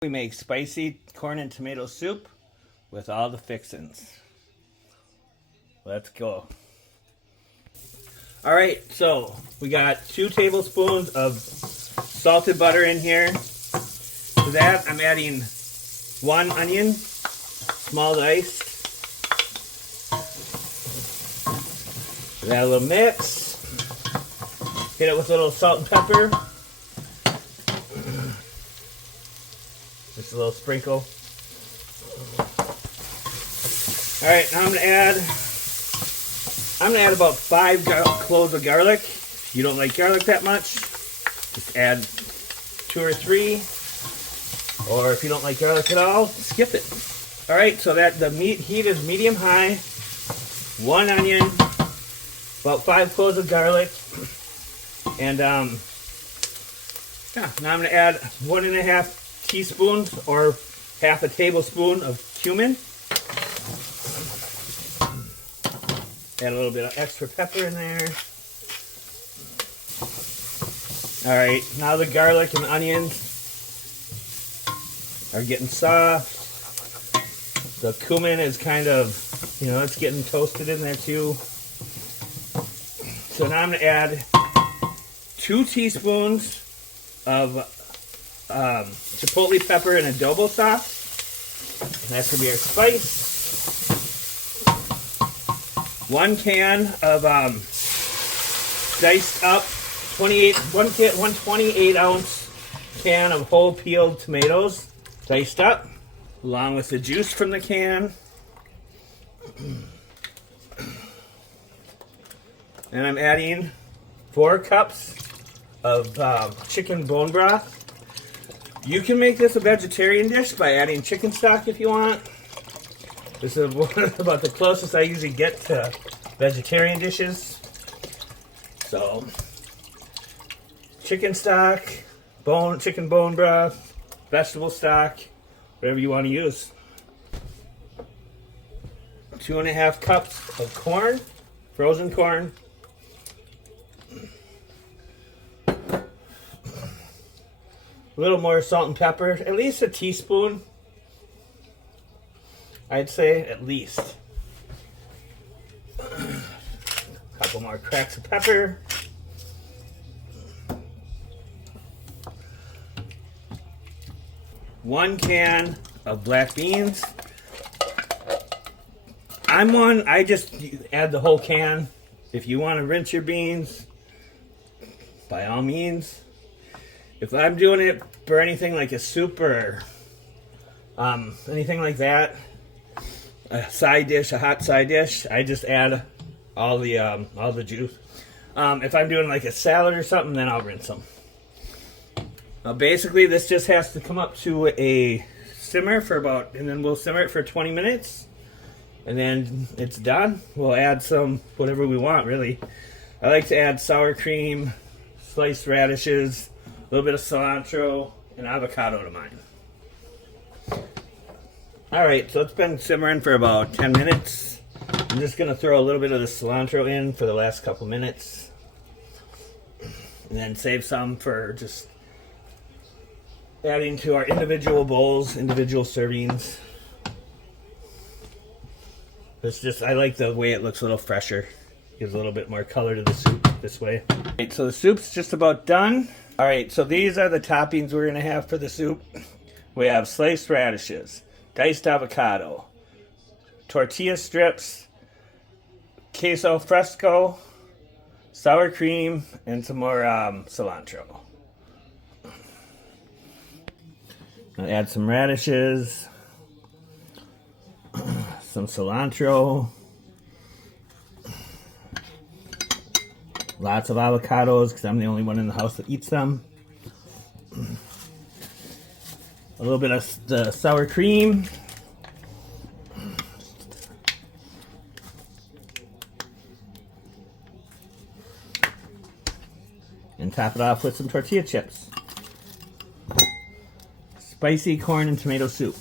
We make spicy corn and tomato soup with all the fixins. Let's go. Alright, so we got 2 tablespoons of salted butter in here. To that, I'm adding 1 onion, small diced. Add a little mix. Hit it with a little salt and pepper. Just a little sprinkle. Alright, now I'm gonna add about 5 cloves of garlic. If you don't like garlic that much, just add 2 or 3. Or if you don't like garlic at all, skip it. Alright, so that the heat is medium high. 1 onion, about 5 cloves of garlic. And yeah, now I'm gonna add 1.5 teaspoons or half a tablespoon of cumin. Add a little bit of extra pepper in there. Alright, now the garlic and onions are getting soft. The cumin is kind of, it's getting toasted in there too. So now I'm going to add 2 teaspoons of chipotle pepper and adobo sauce. And that's going to be our spice. 1 can of diced up 128 ounce can of whole peeled tomatoes, diced up, along with the juice from the can. And I'm adding 4 cups of chicken bone broth. You can make this a vegetarian dish by adding chicken stock if you want. This is about the closest I usually get to vegetarian dishes. So, chicken stock, chicken bone broth, vegetable stock, whatever you want to use. 2.5 cups of corn, frozen corn. A little more salt and pepper, at least a teaspoon. I'd say at least. A couple more cracks of pepper. One can of black beans. I just add the whole can. If you want to rinse your beans, by all means. If I'm doing it for anything like a soup or anything like that, a side dish, a hot side dish, I just add all the juice. If I'm doing like a salad or something, then I'll rinse them. Now basically this just has to come up to a simmer and then we'll simmer it for 20 minutes. And then it's done. We'll add some, whatever we want really. I like to add sour cream, sliced radishes, a little bit of cilantro, and avocado to mine. Alright, so it's been simmering for about 10 minutes. I'm just going to throw a little bit of the cilantro in for the last couple minutes. And then save some for just adding to our individual bowls, individual servings. I like the way it looks a little fresher. Gives a little bit more color to the soup this way. Alright, so the soup's just about done. Alright, so these are the toppings we're going to have for the soup. We have sliced radishes, diced avocado, tortilla strips, queso fresco, sour cream, and some more cilantro. I'll add some radishes, some cilantro, lots of avocados because I'm the only one in the house that eats them. A little bit of the sour cream. And top it off with some tortilla chips. Spicy corn and tomato soup.